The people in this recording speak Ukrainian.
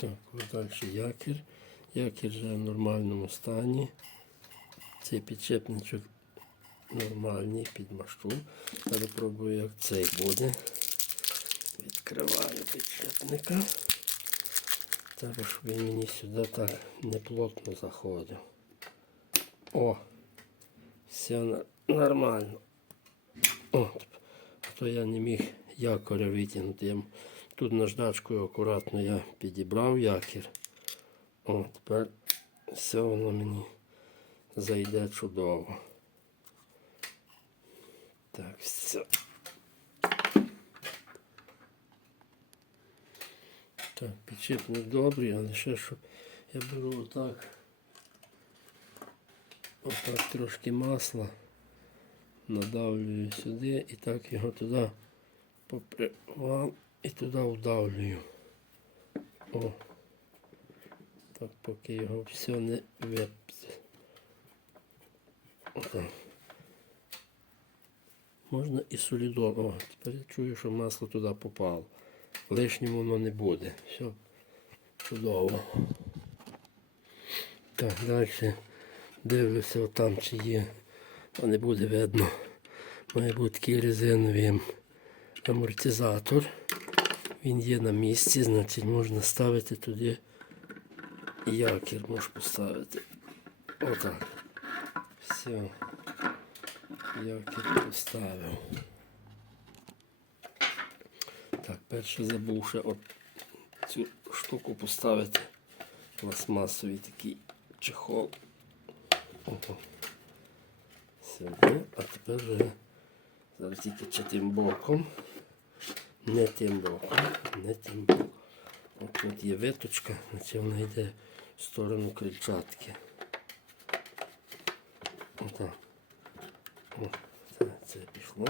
Так, ось далі якір. Якір вже в нормальному стані. Цей підшипничок нормальний, підмащу. Зараз пробую, як цей буде. Відкриваю підшипника. Треба, щоб він мені сюди так неплотно заходив. О! Все нормально. А то я не міг якоря витягнути. Тут наждачкою акуратно я підібрав якір. О, тепер все воно мені зайде чудово. Так, все. Так, підшипник добрий, але ще щоб я беру отак. Отак трошки масла. Надавлюю сюди і так його туди попривав і туди вдавлюю. О. Так, поки його все не випте. Можна і солідол. О, тепер я чую, що масло туди попало. Лишнім воно не буде. Все чудово. Так, далі дивлюся отам, чи є. А не буде видно. Має бути такий резиновий амортизатор. Він є на місці, значить можна ставити туди якір можеш поставити. Отак. Все. Якір поставив. Так, перше забув ще от цю штуку поставити. Пластмасовий такий чехол. Ого. Сюди, а тепер вже зараз тільки чи тим боком. Не тим боком, не тим боком. От тут є виточка, значить вона йде в сторону крильчатки. Отак. О, це, це пішло.